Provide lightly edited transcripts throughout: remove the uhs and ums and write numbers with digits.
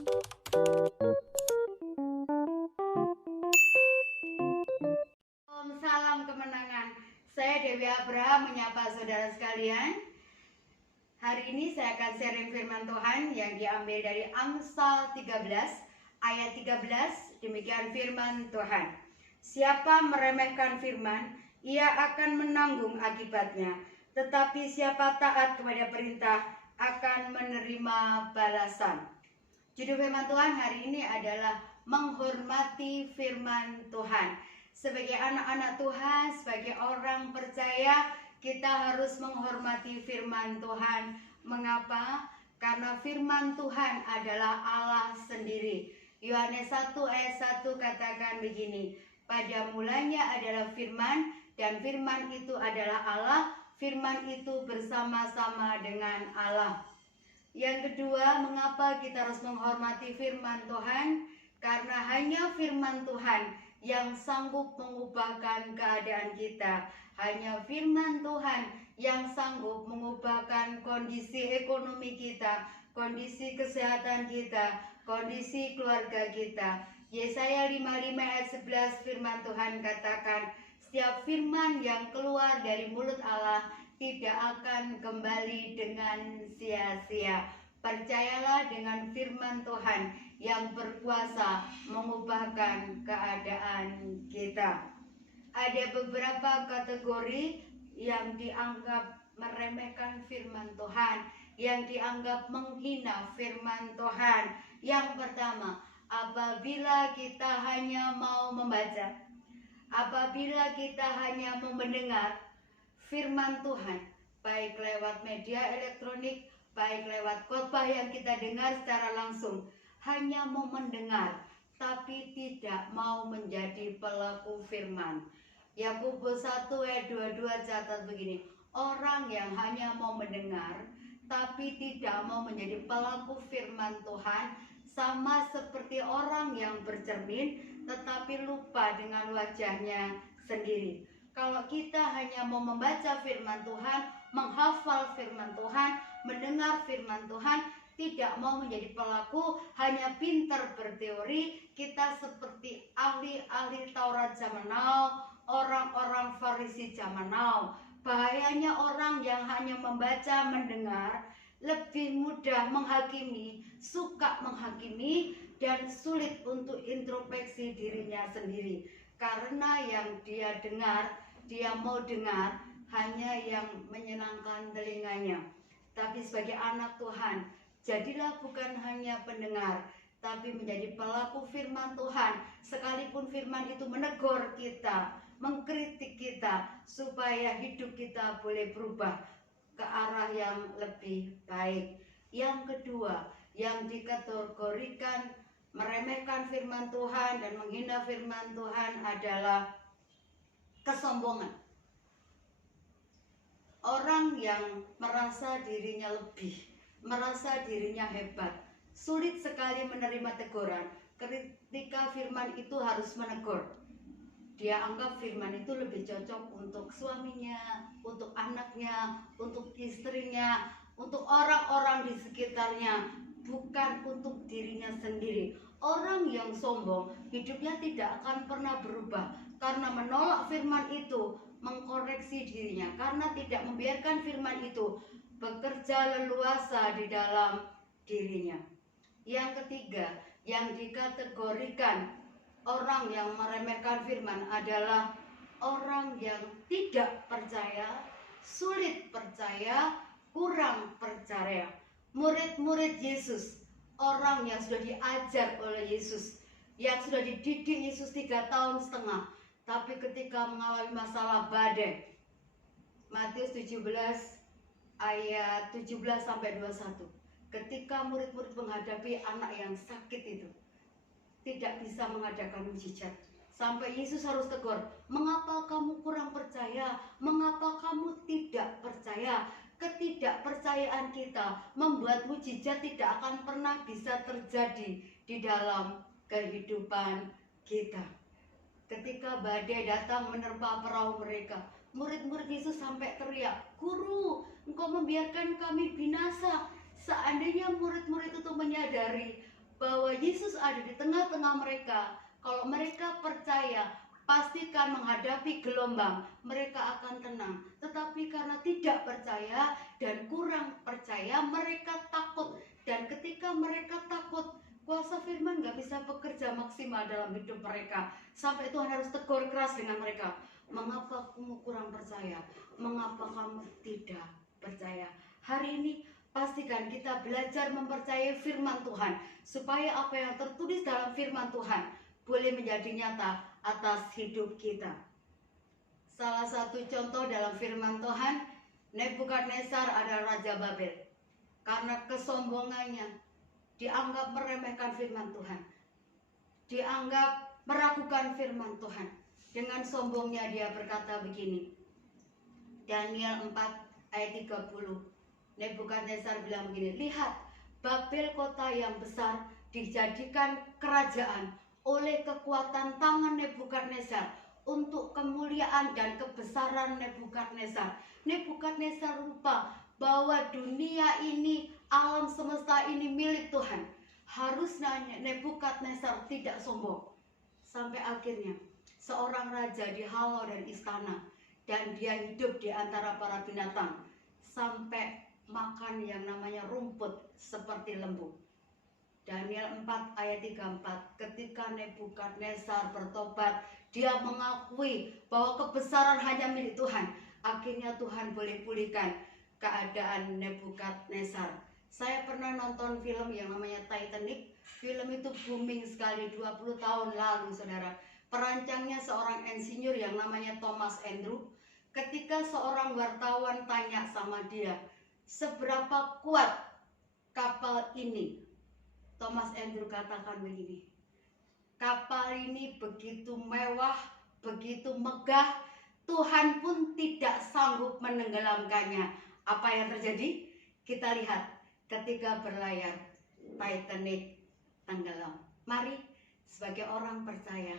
Salam kemenangan. Saya Dewi Abraham menyapa saudara sekalian. Hari ini saya akan sharing firman Tuhan yang diambil dari Amsal 13 ayat 13. Demikian firman Tuhan. Siapa meremehkan firman, ia akan menanggung akibatnya. Tetapi siapa taat kepada perintah akan menerima balasan. Judul firman Tuhan hari ini adalah menghormati firman Tuhan. Sebagai anak-anak Tuhan, sebagai orang percaya, kita harus menghormati firman Tuhan. Mengapa? Karena firman Tuhan adalah Allah sendiri. Yohanes 1 ayat 1 katakan begini, pada mulanya adalah firman, dan firman itu adalah Allah, firman itu bersama-sama dengan Allah. Yang kedua, mengapa kita harus menghormati firman Tuhan? Karena hanya firman Tuhan yang sanggup mengubahkan keadaan kita. Hanya firman Tuhan yang sanggup mengubahkan kondisi ekonomi kita, kondisi kesehatan kita, kondisi keluarga kita. Yesaya 55 ayat 11 firman Tuhan katakan, setiap firman yang keluar dari mulut Allah tidak akan kembali dengan sia-sia. Percayalah dengan firman Tuhan yang berkuasa mengubahkan keadaan kita. Ada beberapa kategori yang dianggap meremehkan firman Tuhan, yang dianggap menghina firman Tuhan. Yang pertama, apabila kita hanya mau membaca, apabila kita hanya mau mendengar firman Tuhan, baik lewat media elektronik, baik lewat khotbah yang kita dengar secara langsung, hanya mau mendengar tapi tidak mau menjadi pelaku firman. Yakobus 1 ayat 22 catat begini, orang yang hanya mau mendengar tapi tidak mau menjadi pelaku firman Tuhan sama seperti orang yang bercermin tetapi lupa dengan wajahnya sendiri. Kalau kita hanya mau membaca firman Tuhan, menghafal firman Tuhan, mendengar firman Tuhan, tidak mau menjadi pelaku, hanya pintar berteori, kita seperti ahli-ahli Taurat zaman now, orang-orang Farisi zaman now. Bahayanya orang yang hanya membaca, mendengar, lebih mudah menghakimi, suka menghakimi, dan sulit untuk introspeksi dirinya sendiri. Karena yang dia dengar, dia mau dengar hanya yang menyenangkan telinganya. Tapi sebagai anak Tuhan, jadilah bukan hanya pendengar, tapi menjadi pelaku firman Tuhan. Sekalipun firman itu menegur kita, mengkritik kita, supaya hidup kita boleh berubah ke arah yang lebih baik. Yang kedua, yang dikategorikan meremehkan firman Tuhan dan menghina firman Tuhan adalah kesombongan. Orang yang merasa dirinya lebih, merasa dirinya hebat, sulit sekali menerima teguran. Ketika firman itu harus menegur, dia anggap firman itu lebih cocok untuk suaminya, untuk anaknya, untuk istrinya, untuk orang-orang di sekitarnya, bukan untuk dirinya sendiri. Orang yang sombong hidupnya tidak akan pernah berubah karena menolak firman itu, mengkoreksi dirinya, karena tidak membiarkan firman itu bekerja leluasa di dalam dirinya. Yang ketiga, yang dikategorikan orang yang meremehkan firman adalah orang yang tidak percaya, sulit percaya, kurang percaya. Murid-murid Yesus, orang yang sudah diajar oleh Yesus, yang sudah dididik Yesus 3,5 tahun, tapi ketika mengalami masalah badai, Matius 17 ayat 17-21, ketika murid-murid menghadapi anak yang sakit itu, tidak bisa mengadakan mujizat, sampai Yesus harus tegur, mengapa kamu kurang percaya, mengapa kamu tidak percaya? Ketidakpercayaan kita membuat mujizat tidak akan pernah bisa terjadi di dalam kehidupan kita. Ketika badai datang menerpa perahu mereka, murid-murid Yesus sampai teriak, Guru, engkau membiarkan kami binasa. Seandainya murid-murid itu menyadari bahwa Yesus ada di tengah-tengah mereka. Kalau mereka percaya, pastikan menghadapi gelombang, mereka akan tenang. Tetapi karena tidak percaya dan kurang percaya, mereka takut. Dan ketika mereka takut, kuasa firman gak bisa bekerja maksimal dalam hidup mereka. Sampai Tuhan harus tegur keras dengan mereka. Mengapa kamu kurang percaya? Mengapa kamu tidak percaya? Hari ini pastikan kita belajar mempercayai firman Tuhan, supaya apa yang tertulis dalam firman Tuhan boleh menjadi nyata atas hidup kita. Salah satu contoh dalam firman Tuhan, Nebukadnezar adalah Raja Babel. Karena kesombongannya, dianggap meremehkan firman Tuhan, dianggap meragukan firman Tuhan. Dengan sombongnya dia berkata begini, Daniel 4 ayat 30. Nebukadnezar bilang begini, lihat, Babel kota yang besar dijadikan kerajaan oleh kekuatan tangan Nebukadnezar untuk kemuliaan dan kebesaran Nebukadnezar. Nebukadnezar lupa bahwa dunia ini, alam semesta ini milik Tuhan. Harusnya Nebukadnezar tidak sombong. Sampai akhirnya seorang raja dihalau dari istana dan dia hidup di antara para binatang sampai makan yang namanya rumput seperti lembu. Daniel 4 ayat 34, ketika Nebukadnezar bertobat, dia mengakui bahwa kebesaran hanya milik Tuhan. Akhirnya Tuhan boleh pulihkan keadaan Nebukadnezar. Saya pernah nonton film yang namanya Titanic. Film itu booming sekali 20 tahun lalu, saudara. Perancangnya seorang insinyur yang namanya Thomas Andrew. Ketika seorang wartawan tanya sama dia, seberapa kuat kapal ini? Thomas Andrew katakan begini, kapal ini begitu mewah, begitu megah, Tuhan pun tidak sanggup menenggelamkannya. Apa yang terjadi? Kita lihat ketika berlayar, Titanic tenggelam. Mari sebagai orang percaya,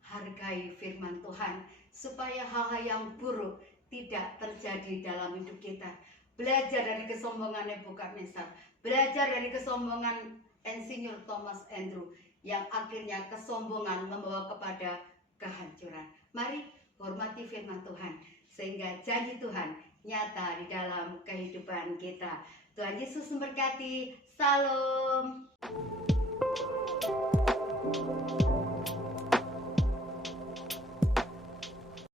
hargai firman Tuhan supaya hal-hal yang buruk tidak terjadi dalam hidup kita. Belajar dari kesombongan Nebukadnezar, belajar dari kesombongan insinyur Thomas Andrew yang akhirnya kesombongan membawa kepada kehancuran. Mari hormati firman Tuhan sehingga janji Tuhan nyata di dalam kehidupan kita. Tuhan Yesus memberkati. Salam.